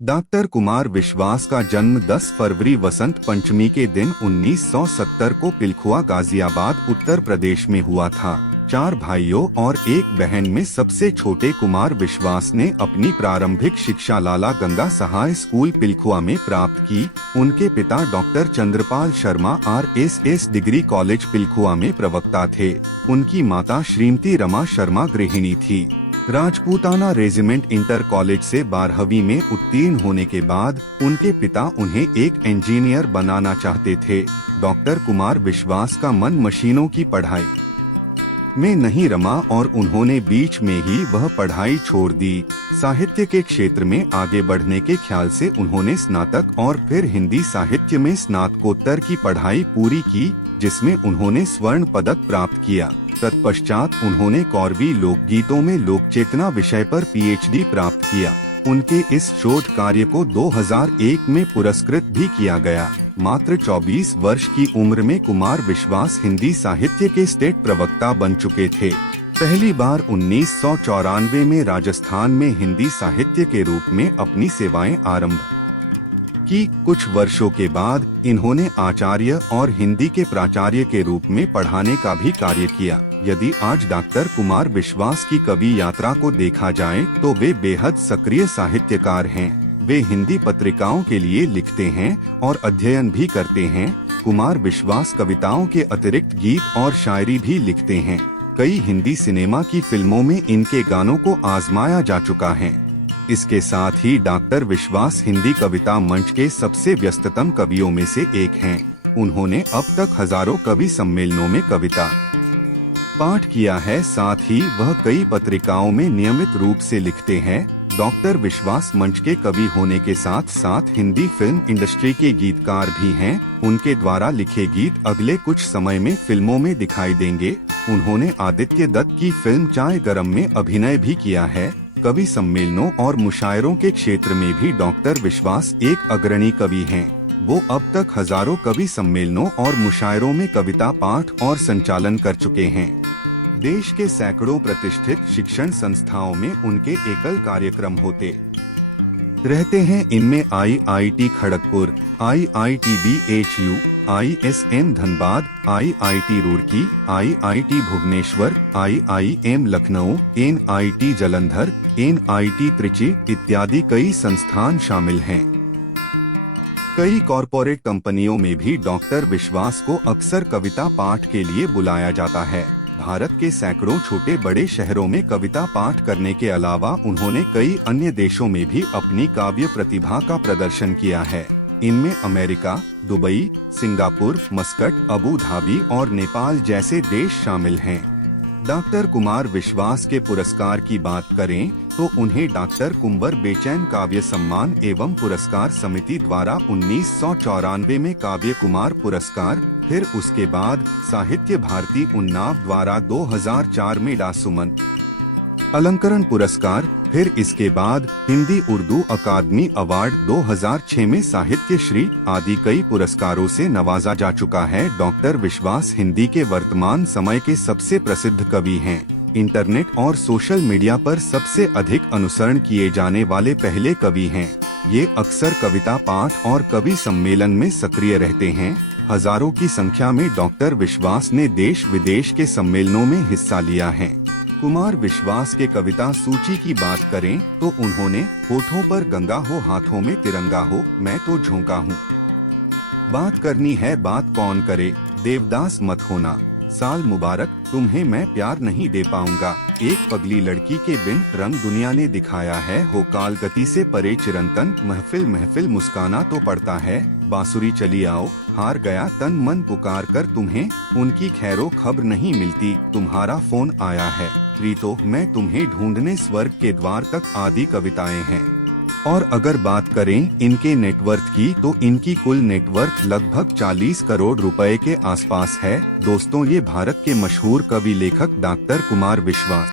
Doctor Kumar विश्वास का जन्म 10 फरवरी वसंत पंचमी के दिन 1970 को पिलखुआ गाजियाबाद उत्तर प्रदेश में हुआ था। 4 भाइयों और एक बहन में सबसे छोटे कुमार विश्वास ने अपनी प्रारंभिक शिक्षा लाला गंगा सहाय स्कूल पिलखुआ में प्राप्त की। उनके पिता doctor Chandrapal Sharma RSS degree college Pilkhuwa में प्रवक्ता थे। उनकी माता श्रीमती रमा शर्मा गृहिणी थी। राजपूताना रेजिमेंट इंटर कॉलेज से 12वीं में उत्तीर्ण होने के बाद उनके पिता उन्हें एक इंजीनियर बनाना चाहते थे। डॉक्टर कुमार विश्वास का मन मशीनों की पढ़ाई में नहीं रमा और उन्होंने बीच में ही वह पढ़ाई छोड़ दी। साहित्य के क्षेत्र में आगे बढ़ने के ख्याल से उन्होंने स्नातक और फिर हिंदी साहित्य में स्नातकोत्तर की पढ़ाई पूरी की, जिसमें उन्होंने स्वर्ण पदक प्राप्त किया। तत्पश्चात उन्होंने कौरवी लोकगीतों में लोक चेतना विषय पर PhD प्राप्त किया। उनके इस शोध कार्य को 2001 में पुरस्कृत भी किया गया। मात्र 24 वर्ष की उम्र में कुमार विश्वास हिंदी साहित्य के स्टेट प्रवक्ता बन चुके थे। पहली बार 1994 में राजस्थान में हिंदी साहित्य के रूप में अपनी सेवाएं आरंभ की। कुछ वर्षों के बाद इन्होंने आचार्य और हिंदी के प्राचार्य के रूप में पढ़ाने का भी कार्य किया। यदि आज डॉक्टर कुमार विश्वास की कवि यात्रा को देखा जाए तो वे बेहद सक्रिय साहित्यकार हैं। वे हिंदी पत्रिकाओं के लिए लिखते हैं और अध्ययन भी करते हैं। कुमार विश्वास कविताओं के अतिरिक्त गीत और शायरी भी लिखते हैं। कई हिंदी सिनेमा की फिल्मों में इनके गानों को आजमाया जा चुका है। इसके साथ ही डॉक्टर विश्वास हिंदी कविता मंच के सबसे व्यस्ततम कवियों में से एक हैं। उन्होंने अब तक हजारों कवि सम्मेलनों में कविता पाठ किया है। साथ ही वह कई पत्रिकाओं में नियमित रूप से लिखते हैं। डॉक्टर विश्वास मंच के कवि होने के साथ साथ हिंदी फिल्म इंडस्ट्री के गीतकार भी हैं। उनके द्वारा लिखे गीत अगले कुछ समय में फिल्मों में दिखाई देंगे। उन्होंने आदित्य दत्त की फिल्म चाय गरम में अभिनय भी किया है। कवि सम्मेलनों और मुशायरों के क्षेत्र में भी डॉक्टर विश्वास एक अग्रणी कवि हैं। वो अब तक हजारों कवि सम्मेलनों और मुशायरों में कविता पाठ और संचालन कर चुके हैं। देश के सैकड़ों प्रतिष्ठित शिक्षण संस्थाओं में उनके एकल कार्यक्रम होते रहते हैं। इनमें IIT Kharagpur, IIT BHU, ISM Dhanbad, IIT Roorkee, IIT Bhubaneswar, IIM Lucknow, NIT Jalandhar, NIT Trichy इत्यादि कई संस्थान शामिल हैं। कई कॉरपोरेट कंपनियों में भी डॉक्टर विश्वास को अक्सर कविता पाठ के लिए बुलाया जाता है। भारत के सैकड़ों छोटे बड़े शहरों में कविता पाठ करने के अलावा उन्होंने कई अन्य देशों में भी अपनी काव्य प्रतिभा का प्रदर्शन किया है। इनमें America, Dubai, Singapore, Muscat, Abu Dhabi और नेपाल जैसे देश शामिल हैं। डॉक्टर कुमार विश्वास के पुरस्कार की बात करें तो उन्हें डॉक्टर कुंवर बेचैन काव्य सम्मान एवं पुरस्कार समिति द्वारा 1994 में काव्य कुमार पुरस्कार, फिर उसके बाद साहित्य भारती उन्नाव द्वारा 2004 में दासुमन अलंकरण पुरस्कार, फिर इसके बाद हिंदी उर्दू अकादमी अवार्ड 2006 में साहित्य श्री आदि कई पुरस्कारों से नवाजा जा चुका है। डॉक्टर विश्वास हिंदी के वर्तमान समय के सबसे प्रसिद्ध कवि हैं। इंटरनेट और सोशल मीडिया पर सबसे अधिक अनुसरण किए जाने वाले पहले कवि हैं। ये अक्सर कविता पाठ और कवि सम्मेलन में सक्रिय रहते हैं। हजारों की संख्या में डॉक्टर विश्वास ने देश विदेश के सम्मेलनों में हिस्सा लिया है। कुमार विश्वास के कविता सूची की बात करें तो उन्होंने होठों पर गंगा हो हाथों में तिरंगा हो मैं तो झोंका हूँ, बात करनी है बात कौन करे, देवदास मत होना, साल मुबारक, तुम्हें मैं प्यार नहीं दे पाऊंगा, एक पगली लड़की के बिन रंग दुनिया ने दिखाया है, हो काल गति से परे चिरंतन, महफिल महफिल मुस्काना तो पड़ता है, बांसुरी चली आओ, हार गया तन मन पुकार कर तुम्हें, उनकी खैरो खबर नहीं मिलती, तुम्हारा फोन आया है, प्रीतो मैं तुम्हें ढूंढने स्वर्ग के द्वार तक आदि कविताएं हैं। और अगर बात करें इनके नेटवर्थ की तो इनकी कुल नेटवर्थ लगभग 40 करोड़ रुपए के आसपास है। दोस्तों, ये भारत के मशहूर कवि लेखक डॉक्टर कुमार विश्वास